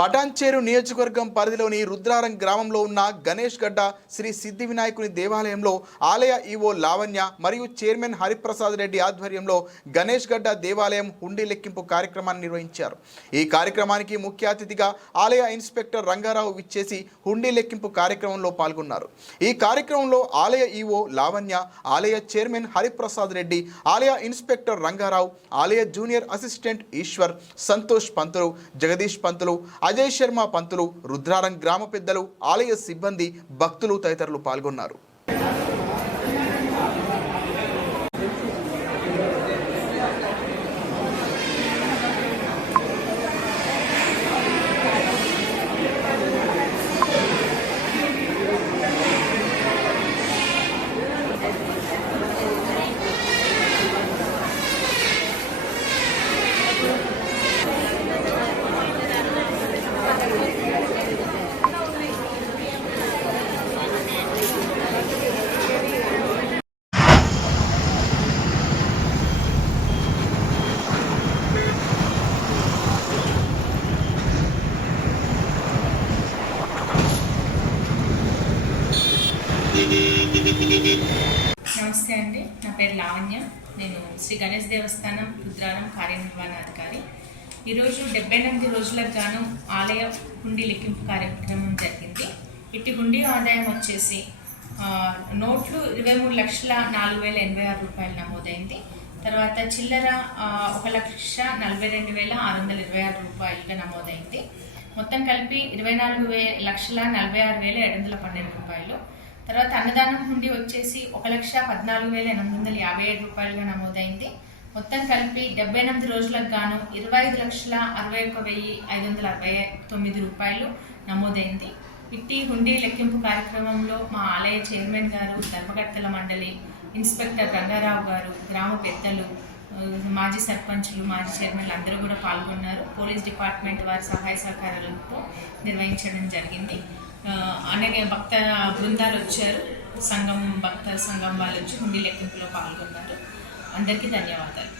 పటాన్చేరు నియోజకవర్గం పరిధిలోని రుద్రారం గ్రామంలో ఉన్న గణేష్ గడ్డ శ్రీ సిద్ధి వినాయకుని దేవాలయంలో ఆలయ ఈవో లావణ్య మరియు చైర్మన్ హరిప్రసాద్ రెడ్డి ఆధ్వర్యంలో గణేష్ గడ్డ దేవాలయం హుండీ లెక్కింపు కార్యక్రమాన్ని నిర్వహించారు. ఈ కార్యక్రమానికి ముఖ్య అతిథిగా ఆలయ ఇన్స్పెక్టర్ రంగారావు విచ్చేసి హుండీ లెక్కింపు కార్యక్రమంలో పాల్గొన్నారు. ఈ కార్యక్రమంలో ఆలయ ఈవో లావణ్య, ఆలయ చైర్మన్ హరిప్రసాద్ రెడ్డి, ఆలయ ఇన్స్పెక్టర్ రంగారావు, ఆలయ జూనియర్ అసిస్టెంట్ ఈశ్వర్, సంతోష్ పంతులు, జగదీష్ పంతులు, అజయ్ శర్మ పంతులు, రుద్రారం గ్రామ పెద్దలు, ఆలయ సిబ్బంది, భక్తులు తదితరులు పాల్గొన్నారు. నమస్తే అండి, నా పేరు లావణ్య. నేను శ్రీ గణేష్ దేవస్థానం రుద్రారం కార్యనిర్వహణాధికారి. ఈరోజు 78 రోజులకు గాను ఆలయ హుండీ లెక్కింపు కార్యక్రమం జరిగింది. ఇట్టి హుండీ ఆదాయం వచ్చేసి నోట్లు 23,04,086 రూపాయలు నమోదైంది. తర్వాత చిల్లర 1,42,626 రూపాయలుగా నమోదైంది. మొత్తం కలిపి 24,46,712 రూపాయలు. తర్వాత అన్నదానం హుండీ వచ్చేసి 1,14,857 రూపాయలుగా నమోదైంది. మొత్తం కలిపి 78 రోజులకు గాను 25,61,569 రూపాయలు నమోదైంది. ఇట్టి హుండీ లెక్కింపు కార్యక్రమంలో మా ఆలయ చైర్మన్ గారు, ధర్మకర్తల మండలి, ఇన్స్పెక్టర్ రంగారావు గారు, గ్రామ పెద్దలు, మాజీ సర్పంచులు, మాజీ చైర్మన్లు అందరూ కూడా పాల్గొన్నారు. పోలీస్ డిపార్ట్మెంట్ వారి సహాయ సహకారాలతో నిర్వహించడం జరిగింది. అనేక భక్త బృందాలు వచ్చారు. భక్త సంఘం వాళ్ళు వచ్చి హుండీ లెక్కింపులో పాల్గొన్నారు. అందరికీ ధన్యవాదాలు.